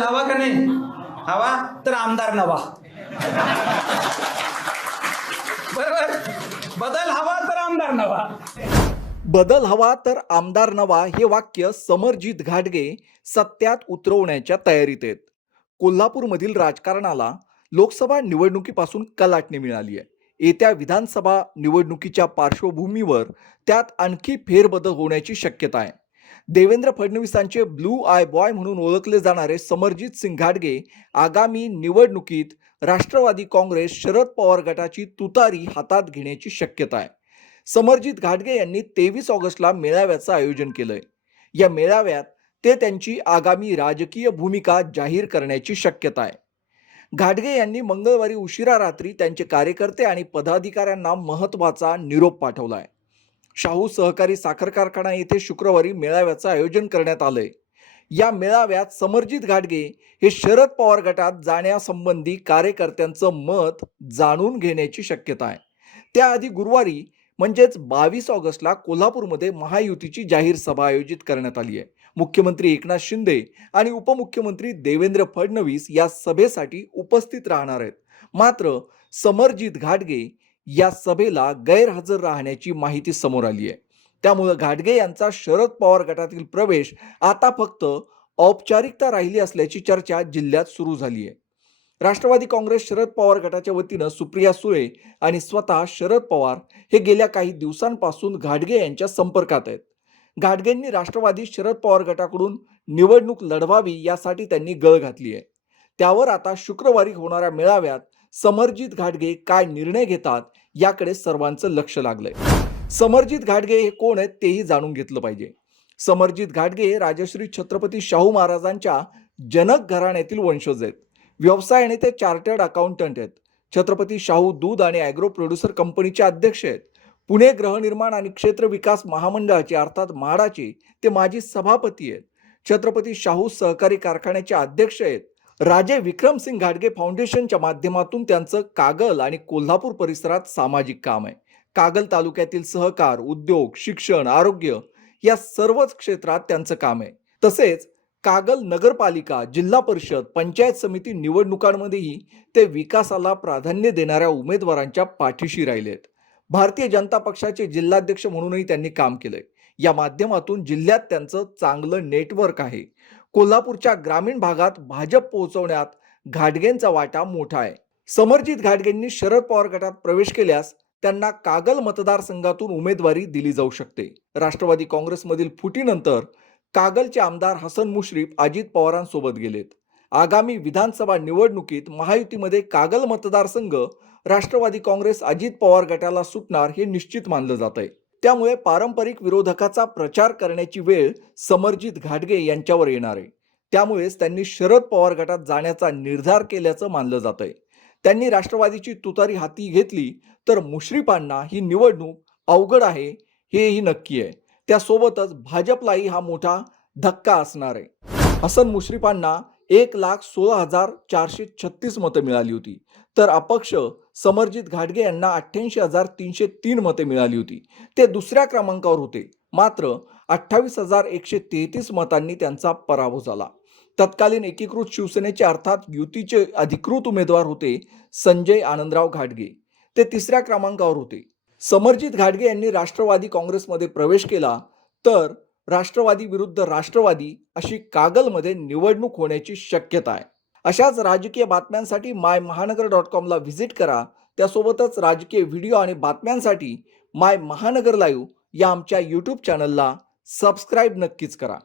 बदल हवा का नाही? हवा? तर आमदार नवा. बरोबर? बदल हवा तर आमदार नवा. बदल हवा तर आमदार नवा हे वाक्य समरजित घाटगे सत्यात उतरवण्याच्या तयारीत आहेत. कोल्हापूरमधील राजकारणाला लोकसभा निवडणुकीपासून कलाटणी मिळाली आहे. येत्या विधानसभा निवडणुकीच्या पार्श्वभूमीवर त्यात आणखी फेरबदल होण्याची शक्यता आहे. देवेंद्र फडणवीसांचे ब्लू आय बॉय म्हणून ओळखले जाणारे समरजित सिंग घाटगे आगामी निवडणुकीत राष्ट्रवादी काँग्रेस शरद पवार गटाची तुतारी हातात घेण्याची शक्यता आहे. समरजित घाटगे यांनी तेवीस ऑगस्टला मेळाव्याचं आयोजन केलंय. या मेळाव्यात ते त्यांची आगामी राजकीय भूमिका जाहीर करण्याची शक्यता आहे. घाटगे यांनी मंगळवारी उशिरा रात्री त्यांचे कार्यकर्ते आणि पदाधिकाऱ्यांना महत्त्वाचा निरोप पाठवला आहे. शाहू सहकारी साखर कारखाना येथे शुक्रवारी मेळाव्याचं आयोजन करण्यात आलंय. या मेळाव्यात समरजित घाटगे हे शरद पवार गटात जाण्यासंबंधी कार्यकर्त्यांचं मत जाणून घेण्याची शक्यता आहे. त्याआधी गुरुवारी म्हणजेच बावीस ऑगस्टला कोल्हापूरमध्ये महायुतीची जाहीर सभा आयोजित करण्यात आली आहे. मुख्यमंत्री एकनाथ शिंदे आणि उपमुख्यमंत्री देवेंद्र फडणवीस या सभेसाठी उपस्थित राहणार आहेत. मात्र समरजित घाटगे या सभेला गैरहजर राहण्याची माहिती समोर आली आहे. त्यामुळं घाटगे यांचा शरद पवार गटातील प्रवेश आता फक्त औपचारिकता राहिली असल्याची चर्चा जिल्ह्यात सुरू झाली आहे. राष्ट्रवादी काँग्रेस शरद पवार गटाच्या वतीनं सुप्रिया सुळे आणि स्वतः शरद पवार हे गेल्या काही दिवसांपासून घाटगे यांच्या संपर्कात आहेत. घाटगेंनी राष्ट्रवादी शरद पवार गटाकडून निवडणूक लढवावी यासाठी त्यांनी गळ घातली आहे. त्यावर आता शुक्रवारी होणाऱ्या मेळाव्यात समरजित घाटगे काय निर्णय घेतात याकडे सर्वांचं लक्ष लागलंय. समरजित घाटगे हे कोण आहेत तेही जाणून घेतलं पाहिजे. समरजित घाटगे राजश्री छत्रपती शाहू महाराजांच्या जनक घराण्यातील वंशज आहेत. व्यवसायाने ते चार्टर्ड अकाउंटंट आहेत. छत्रपती शाहू दूध आणि ॲग्रो प्रोड्युसर कंपनीचे अध्यक्ष आहेत. पुणे गृहनिर्माण आणि क्षेत्र विकास महामंडळाचे अर्थात म्हाडाचे ते माजी सभापती आहेत. छत्रपती शाहू सहकारी कारखान्याचे अध्यक्ष आहेत. राजे विक्रमसिंग घाटगे फाउंडेशनच्या माध्यमातून त्यांचं कागल आणि कोल्हापूर परिसरात सामाजिक काम आहे. कागल तालुक्यातील सहकार उद्योग शिक्षण आरोग्य या सर्वच क्षेत्रात त्यांचं काम आहे. तसेच कागल नगरपालिका जिल्हा परिषद पंचायत समिती निवडणुकांमध्येही ते विकासाला प्राधान्य देणाऱ्या उमेदवारांच्या पाठीशी राहिलेत भारतीय जनता पक्षाचे जिल्हाध्यक्ष म्हणूनही त्यांनी काम केलंय. या माध्यमातून जिल्ह्यात त्यांचं चांगलं नेटवर्क आहे. कोल्हापूरच्या ग्रामीण भागात भाजप पोहोचवण्यात घाटगेंचा वाटा मोठा आहे. समरजित घाटगेंनी शरद पवार गटात प्रवेश केल्यास त्यांना कागल मतदारसंघातून उमेदवारी दिली जाऊ शकते. राष्ट्रवादी काँग्रेसमधील फुटीनंतर कागलचे आमदार हसन मुश्रीफ अजित पवारांसोबत गेलेत. आगामी विधानसभा निवडणुकीत महायुतीमध्ये कागल मतदारसंघ राष्ट्रवादी काँग्रेस अजित पवार गटाला सुटणार हे निश्चित मानलं जात आहे त्यामुळे पारंपरिक विरोधकाचा प्रचार करण्याची वेळ समरजित घाटगे यांच्यावर येणार आहे. त्यामुळेच त्यांनी शरद पवार गटात जाण्याचा निर्धार केल्याचं मानलं जात आहे त्यांनी राष्ट्रवादीची तुतारी हाती घेतली तर मुश्रीफांना ही निवडणूक अवघड आहे हेही नक्की आहे. त्यासोबतच भाजपलाही हा मोठा धक्का असणार आहे. हसन मुश्रीफांना एक लाख सोळा हजार चारशे छत्तीस मतं मिळाली होती. तर अपक्ष समरजित घाटगे यांना अठ्ठ्याऐंशी हजार तीनशे तीन मते मिळाली होती. ते दुसऱ्या क्रमांकावर होते. मात्र अठ्ठावीस हजार एकशे तेहतीस मतांनी त्यांचा पराभव झाला. तत्कालीन एकीकृत शिवसेनेचे अर्थात युतीचे अधिकृत उमेदवार होते संजय आनंदराव घाटगे. ते तिसऱ्या क्रमांकावर होते. समरजित घाटगे यांनी राष्ट्रवादी काँग्रेसमध्ये प्रवेश केला तर राष्ट्रवादी विरुद्ध राष्ट्रवादी अशी कागलमध्ये निवडणूक होण्याची शक्यता आहे. अशाच राजकीय बातम्यांसाठी माय महानगर डॉट कॉमला व्हिजिट करा. त्यासोबतच राजकीय व्हिडिओ आणि बातम्यांसाठी माय महानगर लाईव्ह या आमच्या यूट्यूब चॅनलला सबस्क्राईब नक्कीच करा.